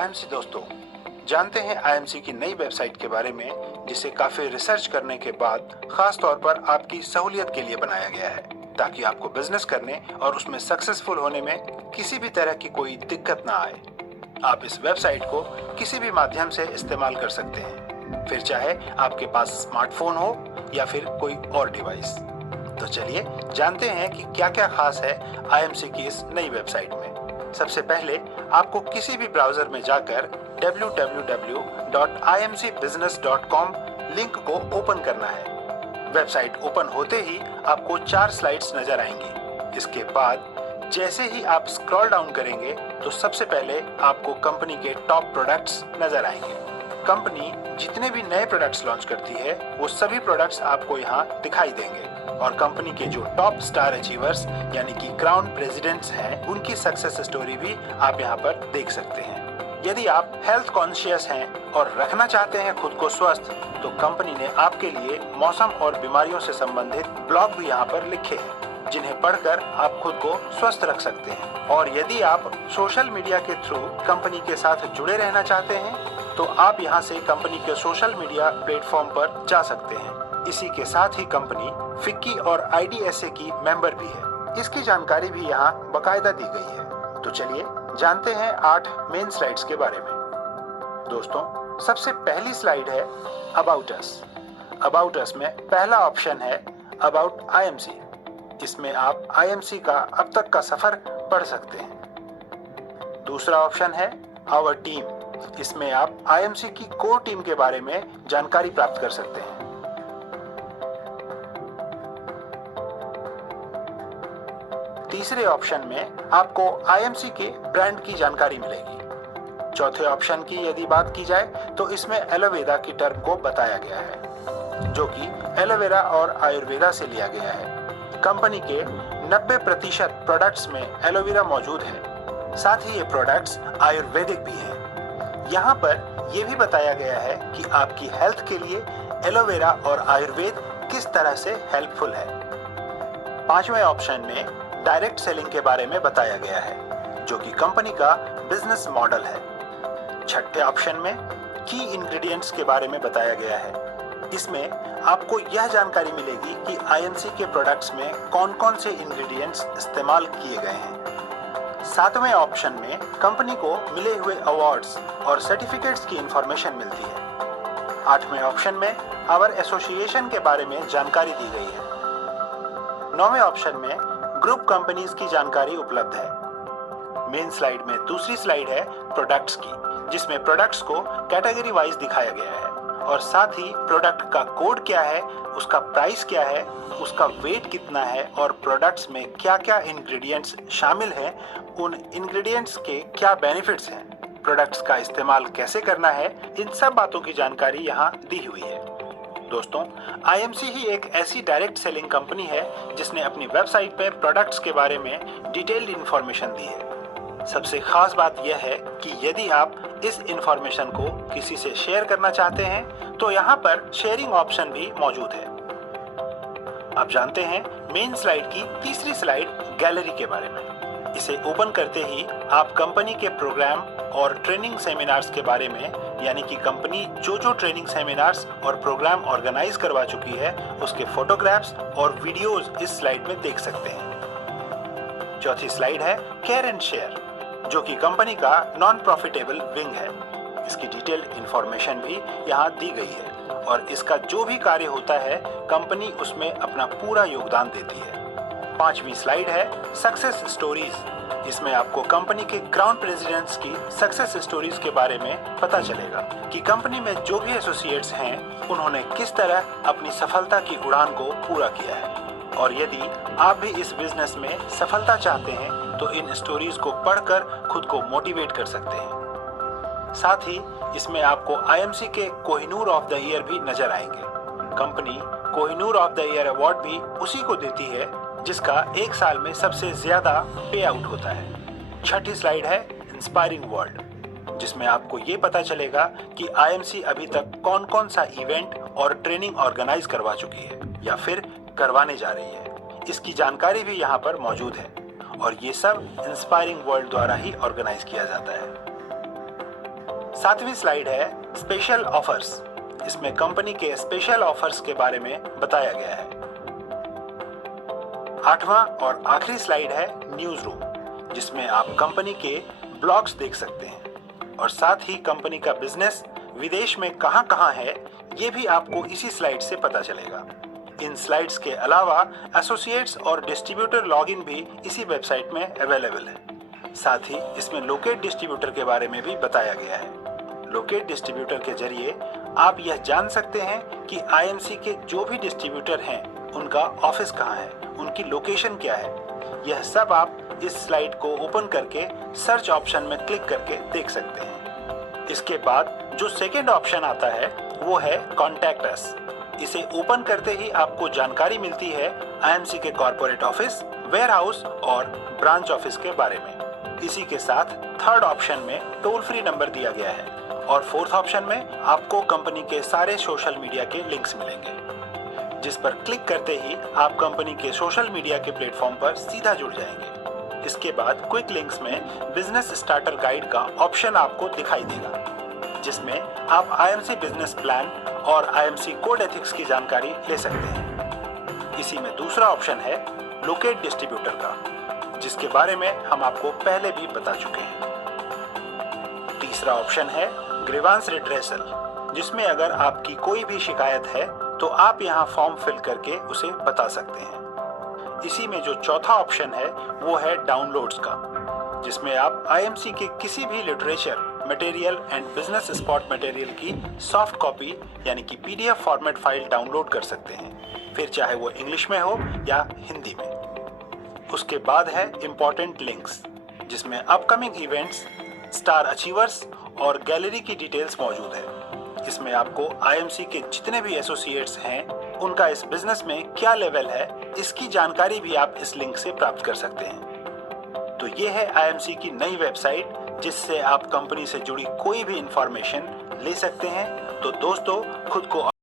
IMC दोस्तों, जानते हैं आईएमसी की नई वेबसाइट के बारे में, जिसे काफी रिसर्च करने के बाद खास तौर पर आपकी सहूलियत के लिए बनाया गया है, ताकि आपको बिजनेस करने और उसमें सक्सेसफुल होने में किसी भी तरह की कोई दिक्कत ना आए। आप इस वेबसाइट को किसी भी माध्यम से इस्तेमाल कर सकते हैं, फिर चाहे आपके पास स्मार्टफोन हो या फिर कोई और डिवाइस। तो चलिए जानते हैं कि क्या क्या खास है आईएमसी की इस नई वेबसाइट में। सबसे पहले आपको किसी भी ब्राउजर में जाकर www.imcbusiness.com लिंक को ओपन करना है। वेबसाइट ओपन होते ही आपको 4 स्लाइड्स नजर आएंगी। इसके बाद जैसे ही आप स्क्रॉल डाउन करेंगे तो सबसे पहले आपको कंपनी के टॉप प्रोडक्ट्स नजर आएंगे। कंपनी जितने भी नए प्रोडक्ट्स लॉन्च करती है वो सभी प्रोडक्ट्स आपको यहाँ दिखाई देंगे, और कंपनी के जो टॉप स्टार अचीवर्स यानी कि क्राउन प्रेसिडेंट्स हैं, उनकी सक्सेस स्टोरी भी आप यहाँ पर देख सकते हैं। यदि आप हेल्थ कॉन्शियस हैं और रखना चाहते हैं खुद को स्वस्थ, तो कंपनी ने आपके लिए मौसम और बीमारियों से संबंधित ब्लॉग भी यहाँ पर लिखे हैं, जिन्हें पढ़कर आप खुद को स्वस्थ रख सकते हैं। और यदि आप सोशल मीडिया के थ्रू कंपनी के साथ जुड़े रहना चाहते हैं, तो आप यहाँ से कंपनी के सोशल मीडिया प्लेटफॉर्म पर जा सकते हैं। इसी के साथ ही कंपनी फिक्की और IDSA की मेंबर भी है। इसकी जानकारी भी यहाँ बकायदा दी गई है। तो चलिए जानते हैं 8 मेन स्लाइड्स के बारे में। दोस्तों, सबसे पहली स्लाइड है अबाउट अस। अबाउट अस में पहला ऑप्शन है अबाउट IMC। इसमें आप IMC का अब तक का सफर पढ़ सकते हैं। दूसरा ऑप्शन है आवर टीम। इसमें आप IMC की कोर टीम के बारे में जानकारी प्राप्त कर सकते हैं। तीसरे ऑप्शन में आपको IMC के ब्रांड की जानकारी मिलेगी। चौथे ऑप्शन की यदि बात की जाए तो इसमें एलोवेरा की टर्म को बताया गया है, जो कि एलोवेरा और आयुर्वेदा से लिया गया है। कंपनी के 90% प्रोडक्ट्स में एलोवेरा मौजूद है। साथ ही ये प्रोडक्ट्स आयुर्वेदिक भी हैं। यहाँ पर यह भी बताया गया है कि आपकी हेल्थ के लिए एलोवेरा और आयुर्वेद किस तरह से हेल्पफुल है। पांचवें ऑप्शन में डायरेक्ट सेलिंग के बारे में बताया गया है, जो कि कंपनी का बिजनेस मॉडल है। छठे ऑप्शन में की इंग्रेडिएंट्स के बारे में बताया गया है। इसमें आपको यह जानकारी मिलेगी कि IMC के प्रोडक्ट्स में कौन-कौन से इंग्रेडिएंट्स इस्तेमाल किए गए हैं। सातवें ऑप्शन में कंपनी को मिले हुए अवार्ड्स और सर्टिफिकेट्स की इंफॉर्मेशन मिलती है। आठवें ऑप्शन में आवर एसोसिएशन के बारे में जानकारी दी गई है। नौवें ऑप्शन में ग्रुप कंपनीज की जानकारी उपलब्ध है। मेन स्लाइड में दूसरी स्लाइड है प्रोडक्ट्स की, जिसमें प्रोडक्ट्स को कैटेगरी वाइज दिखाया गया है, और साथ ही प्रोडक्ट का कोड क्या है, उसका प्राइस क्या है, उसका वेट कितना है, और प्रोडक्ट्स में क्या क्या इंग्रेडिएंट्स शामिल हैं, उन इंग्रेडिएंट्स के क्या बेनिफिट्स हैं, प्रोडक्ट्स का इस्तेमाल कैसे करना है, इन सब बातों की जानकारी यहाँ दी हुई है। दोस्तों, IMC ही एक ऐसी डायरेक्ट सेलिंग कंपनी है जिसने अपनी वेबसाइट पे प्रोडक्ट्स के बारे में डिटेल्ड इंफॉर्मेशन दी है। सबसे खास बात यह है कि यदि आप इस इंफॉर्मेशन को किसी से शेयर करना चाहते हैं तो यहाँ पर शेयरिंग ऑप्शन भी मौजूद है। अब जानते हैं मेन स्लाइड की तीसरी स्लाइड गैलरी के बारे में। इसे ओपन करते ही आप कंपनी के प्रोग्राम और ट्रेनिंग सेमिनार्स के बारे में, यानी कि कंपनी जो ट्रेनिंग सेमिनार्स और प्रोग्राम ऑर्गेनाइज करवा चुकी है उसके फोटोग्राफ्स और वीडियोस इस स्लाइड में देख सकते हैं। चौथी स्लाइड है केयर एंड शेयर, जो कि कंपनी का नॉन प्रॉफिटेबल विंग है। इसकी डिटेल्ड इंफॉर्मेशन भी यहाँ दी गई है, और इसका जो भी कार्य होता है कंपनी उसमें अपना पूरा योगदान देती है। पांचवी स्लाइड है सक्सेस स्टोरीज। इसमें आपको कंपनी के क्राउन प्रेसिडेंट्स की सक्सेस स्टोरीज के बारे में पता चलेगा कि कंपनी में जो भी एसोसिएट्स हैं उन्होंने किस तरह अपनी सफलता की उड़ान को पूरा किया है। और यदि आप भी इस बिजनेस में सफलता चाहते हैं तो इन स्टोरीज को पढ़कर खुद को मोटिवेट कर सकते हैं। साथ ही इसमें आपको IMC के कोहिनूर ऑफ द ईयर भी नजर आएंगे। Company Kohinoor of the year award भी उसी को देती है जिसका एक साल में सबसे ज्यादा पे आउट होता है। छठी स्लाइड है इंस्पायरिंग वर्ल्ड, जिसमें आपको ये पता चलेगा कि IMC अभी तक कौन कौन सा इवेंट और ट्रेनिंग ऑर्गेनाइज करवा चुकी है या फिर करवाने जा रही है। इसकी जानकारी भी यहाँ पर मौजूद है, और ये सब इंस्पायरिंग वर्ल्ड द्वारा ही ऑर्गेनाइज किया जाता है। 7वीं स्लाइड है स्पेशल ऑफर्स। इसमें कंपनी के स्पेशल ऑफर्स के बारे में बताया गया है। 8वां और आखिरी स्लाइड है न्यूज रूम, जिसमें आप कंपनी के ब्लॉग्स देख सकते हैं और साथ ही कंपनी का बिजनेस विदेश में कहां-कहां है ये भी आपको इसी स्लाइड से पता चलेगा। इन स्लाइड्स के अलावा एसोसिएट्स और डिस्ट्रीब्यूटर लॉगिन भी इसी वेबसाइट में अवेलेबल है। साथ ही इसमें लोकेट डिस्ट्रीब्यूटर के बारे में भी बताया गया है। लोकेट डिस्ट्रीब्यूटर के जरिए आप यह जान सकते हैं कि आईएमसी के जो भी डिस्ट्रीब्यूटर हैं उनका ऑफिस कहाँ है, उनकी लोकेशन क्या है। यह सब आप इस स्लाइड को ओपन करके सर्च ऑप्शन में क्लिक करके देख सकते हैं। इसके बाद जो सेकेंड ऑप्शन आता है वो है कॉन्टैक्ट अस। इसे ओपन करते ही आपको जानकारी मिलती है आईएमसी के कॉर्पोरेट ऑफिस, वेयर हाउस और ब्रांच ऑफिस के बारे में। इसी के साथ थर्ड ऑप्शन में टोल फ्री नंबर दिया गया है और फोर्थ ऑप्शन में आपको कंपनी के सारे सोशल मीडिया के लिंक्स मिलेंगे, जिस पर क्लिक करते ही आप कंपनी के सोशल मीडिया के प्लेटफॉर्म पर सीधा जुड़ जाएंगे। इसके बाद क्विक लिंक्स में बिजनेस स्टार्टर गाइड का ऑप्शन आपको दिखाई देगा, जिसमें आप आईएमसी बिजनेस प्लान और आईएमसी कोड एथिक्स की जानकारी ले सकते हैं। इसी में दूसरा ऑप्शन है लोकेट डिस्ट्रीब्यूटर का, जिसके बारे में हम आपको पहले भी बता चुके हैं। तीसरा ऑप्शन है ग्रीवांस रिड्रेसल, जिसमें अगर आपकी कोई भी शिकायत है तो आप यहाँ फॉर्म फिल करके उसे बता सकते हैं। इसी में जो चौथा ऑप्शन है वो है डाउनलोड्स का, जिसमें आप आईएमसी के किसी भी literature, material and business spot material की सॉफ्ट कॉपी यानी कि पीडीएफ फॉर्मेट फाइल डाउनलोड कर सकते हैं, फिर चाहे वो इंग्लिश में हो या हिंदी में। उसके बाद है इम्पोर्टेंट लिंक्स, जिसमें अपकमिंग इवेंट्स, स्टार अचीवर्स और गैलरी की डिटेल्स मौजूद है। इसमें आपको आईएमसी के जितने भी एसोसिएट्स हैं उनका इस बिजनेस में क्या लेवल है इसकी जानकारी भी आप इस लिंक से प्राप्त कर सकते हैं। तो ये है आईएमसी की नई वेबसाइट, जिससे आप कंपनी से जुड़ी कोई भी इंफॉर्मेशन ले सकते हैं। तो दोस्तों, खुद को